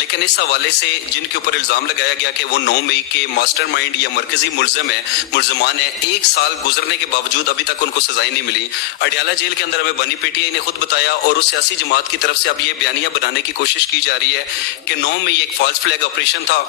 لیکن اس حوالے سے جن کے اوپر الزام لگایا گیا کہ وہ 9 مئی کے ماسٹر مائنڈ یا مرکزی ملزمان ہیں، 1 سال گزرنے کے باوجود ابھی تک ان کو سزائیں نہیں ملی۔ اڈیالہ جیل کے اندر ہمیں بانی پی ٹی آئی نے خود بتایا، اور اس سیاسی جماعت کی طرف سے اب یہ بیانیہ بنانے کی کوشش کی جا رہی ہے کہ 9 مئی ایک فالس فلیگ آپریشن تھا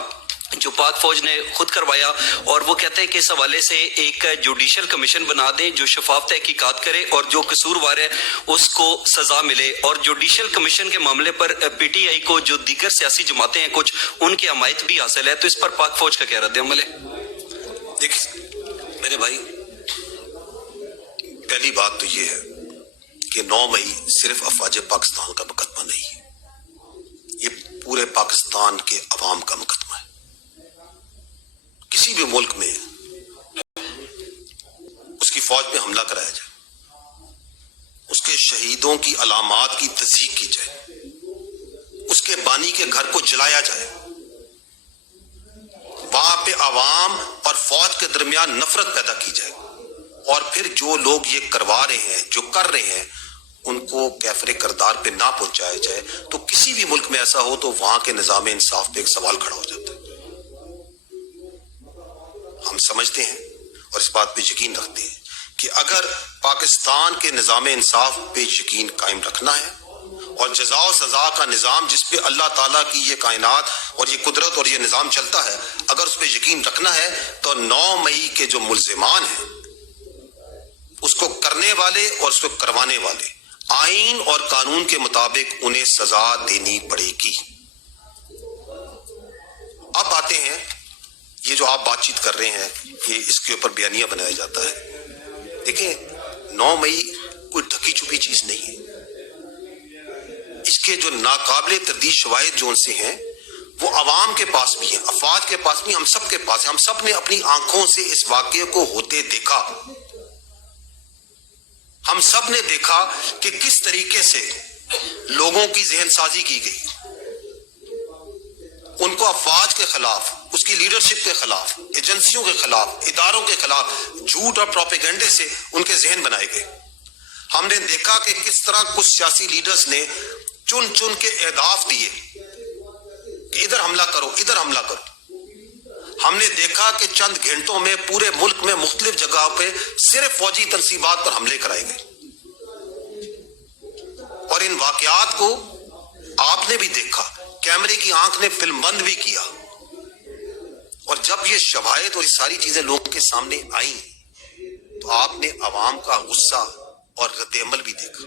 جو پاک فوج نے خود کروایا، اور وہ کہتے ہیں کہ اس حوالے سے ایک جوڈیشل کمیشن بنا دیں جو شفاف تحقیقات کرے اور جو قصوروار ہے اس کو سزا ملے۔ اور جوڈیشل کمیشن کے معاملے پر پی ٹی آئی کو جو دیگر سیاسی جماعتیں ہیں کچھ ان کی حمایت بھی حاصل ہے، تو اس پر پاک فوج کا کیا رد عمل ہے؟ دیکھیں میرے بھائی، پہلی بات تو یہ ہے کہ 9 مئی صرف افواج پاکستان کا مقدمہ نہیں ہے، یہ پورے پاکستان کے عوام کا مقدمہ ہے۔ کسی بھی ملک میں اس کی فوج پہ حملہ کرایا جائے، اس کے شہیدوں کی علامات کی تصدیق کی جائے، اس کے بانی کے گھر کو جلایا جائے، وہاں پہ عوام اور فوج کے درمیان نفرت پیدا کی جائے، اور پھر جو لوگ یہ کروا رہے ہیں، جو کر رہے ہیں، ان کو کیفر کردار پہ نہ پہنچایا جائے، تو کسی بھی ملک میں ایسا ہو تو وہاں کے نظام انصاف پہ ایک سوال کھڑا ہو جاتا ہے۔ ہم سمجھتے ہیں اور اس بات پہ یقین رکھتے ہیں کہ اگر پاکستان کے نظام انصاف پہ یقین قائم رکھنا ہے اور جزا و سزا کا نظام جس پہ اللہ تعالیٰ کی یہ کائنات اور یہ قدرت اور یہ نظام چلتا ہے، اگر اس پہ یقین رکھنا ہے تو 9 مئی کے جو ملزمان ہیں اس کو کرنے والے اور اس کو کروانے والے آئین اور قانون کے مطابق انہیں سزا دینی پڑے گی۔ اب آتے ہیں یہ جو آپ بات چیت کر رہے ہیں کہ اس کے اوپر بیانیہ بنایا جاتا ہے۔ دیکھیں 9 مئی کوئی ڈھکی چھپی چیز نہیں ہے، اس کے جو ناقابل تردید شواہد جو ان سے ہیں وہ عوام کے پاس بھی ہیں، افواج کے پاس بھی، ہم سب کے پاس ہیں۔ ہم سب نے اپنی آنکھوں سے اس واقعے کو ہوتے دیکھا، ہم سب نے دیکھا کہ کس طریقے سے لوگوں کی ذہن سازی کی گئی، ان کو افواج کے خلاف، اس کی لیڈرشپ کے خلاف، ایجنسیوں کے خلاف، اداروں کے خلاف جھوٹ اور پروپیگنڈے سے ان کے ذہن بنائے گئے۔ ہم نے دیکھا کہ کس طرح کچھ سیاسی لیڈرز نے چن چن کے اہداف دیے کہ ادھر حملہ کرو، ادھر حملہ کرو۔ ہم نے دیکھا کہ چند گھنٹوں میں پورے ملک میں مختلف جگہوں پہ صرف فوجی تنصیبات پر حملے کرائے گئے، اور ان واقعات کو آپ نے بھی دیکھا، کیمرے کی آنکھ نے فلم بند بھی کیا، اور جب یہ شواہد اور یہ ساری چیزیں لوگوں کے سامنے آئیں تو آپ نے عوام کا غصہ اور رد عمل بھی دیکھا۔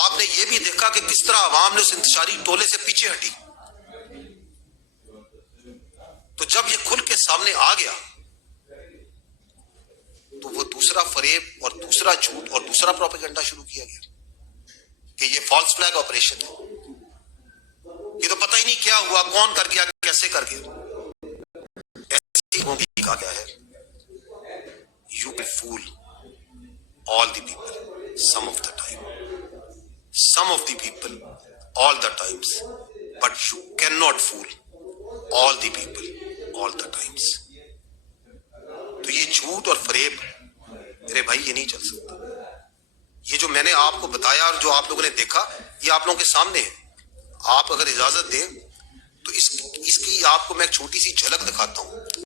آپ نے یہ بھی دیکھا کہ کس طرح عوام نے اس انتشاری ٹولے سے پیچھے ہٹی۔ تو جب یہ کھل کے سامنے آ گیا تو وہ دوسرا فریب اور دوسرا جھوٹ اور دوسرا پروپیگنڈا شروع کیا گیا کہ یہ فالس فلیگ آپریشن ہے، یہ تو پتہ ہی نہیں کیا ہوا، کون کر گیا، کیسے کر گیا۔ ایسی وہ بھی کہا گیا ہے you will fool all the people some of the time, some of the people all the times, but you cannot fool all the people all the times۔ تو یہ جھوٹ اور فریب میرے بھائی یہ نہیں چل سکتا۔ یہ جو میں نے آپ کو بتایا اور جو آپ لوگوں نے دیکھا یہ آپ لوگوں کے سامنے ہے۔ آپ اگر اجازت دیں تو اس کی آپ کو میں ایک چھوٹی سی جھلک دکھاتا ہوں